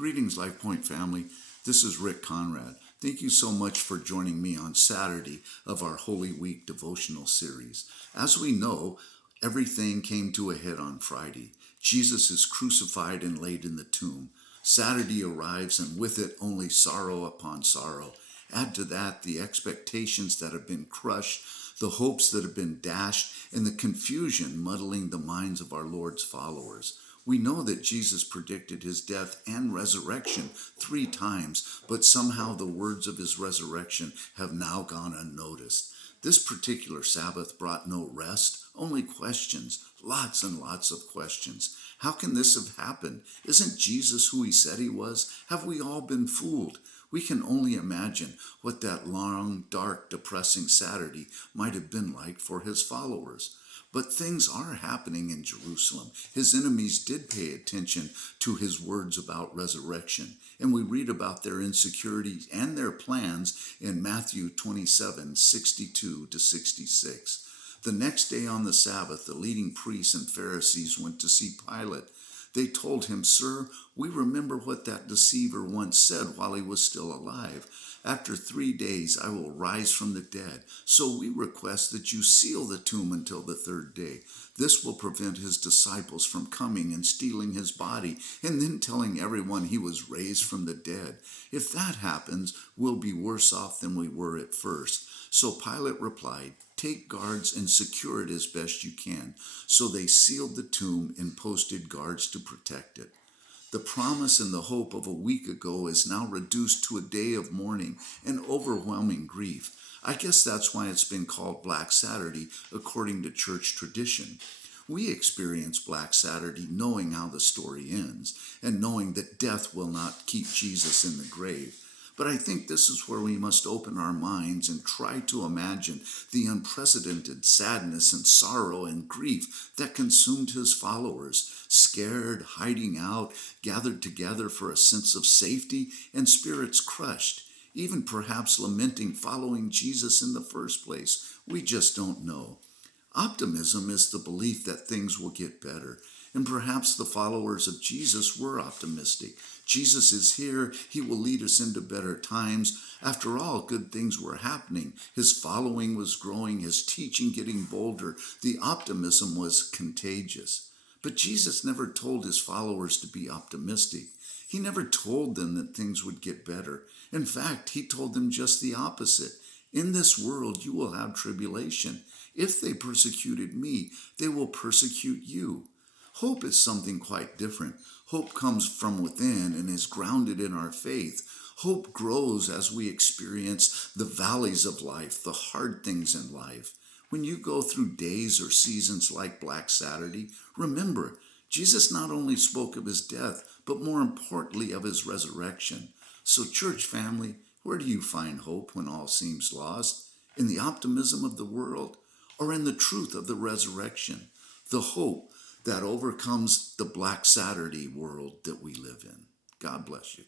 Greetings, Life Point family. This is Rick Conrad. Thank you so much for joining me on Saturday of our Holy Week devotional series. As we know, everything came to a head on Friday. Jesus is crucified and laid in the tomb. Saturday arrives, and with it only sorrow upon sorrow. Add to that the expectations that have been crushed, the hopes that have been dashed, and the confusion muddling the minds of our Lord's followers. We know that Jesus predicted his death and resurrection 3 times, but somehow the words of his resurrection have now gone unnoticed. This particular Sabbath brought no rest, only questions, lots and lots of questions. How can this have happened? Isn't Jesus who he said he was? Have we all been fooled? We can only imagine what that long, dark, depressing Saturday might have been like for his followers. But things are happening in Jerusalem. His enemies did pay attention to his words about resurrection, and we read about their insecurities and their plans in Matthew 27:62-66. The next day on the Sabbath, the leading priests and Pharisees went to see Pilate. They told him, "Sir, we remember what that deceiver once said while he was still alive. After 3 days I will rise from the dead. So we request that you seal the tomb until the 3rd day. This will prevent his disciples from coming and stealing his body and then telling everyone he was raised from the dead. If that happens, we'll be worse off than we were at first." So Pilate replied, "Take guards and secure it as best you can." So they sealed the tomb and posted guards to protect it. The promise and the hope of a week ago is now reduced to a day of mourning and overwhelming grief. I guess that's why it's been called Black Saturday, according to church tradition. We experience Black Saturday knowing how the story ends and knowing that death will not keep Jesus in the grave. But I think this is where we must open our minds and try to imagine the unprecedented sadness and sorrow and grief that consumed his followers, scared, hiding out, gathered together for a sense of safety, and spirits crushed, even perhaps lamenting following Jesus in the first place. We just don't know. Optimism is the belief that things will get better, and perhaps the followers of Jesus were optimistic. Jesus is here. He will lead us into better times. After all, good things were happening. His following was growing, his teaching getting bolder. The optimism was contagious. But Jesus never told his followers to be optimistic. He never told them that things would get better. In fact, he told them just the opposite. "In this world you will have tribulation. If they persecuted me, they will persecute you." Hope is something quite different. Hope comes from within and is grounded in our faith. Hope grows as we experience the valleys of life, the hard things in life. When you go through days or seasons like Black Saturday, remember, Jesus not only spoke of his death, but more importantly of his resurrection. So church family, where do you find hope when all seems lost? In the optimism of the world, or in the truth of the resurrection? The hope that overcomes the Black Saturday world that we live in. God bless you.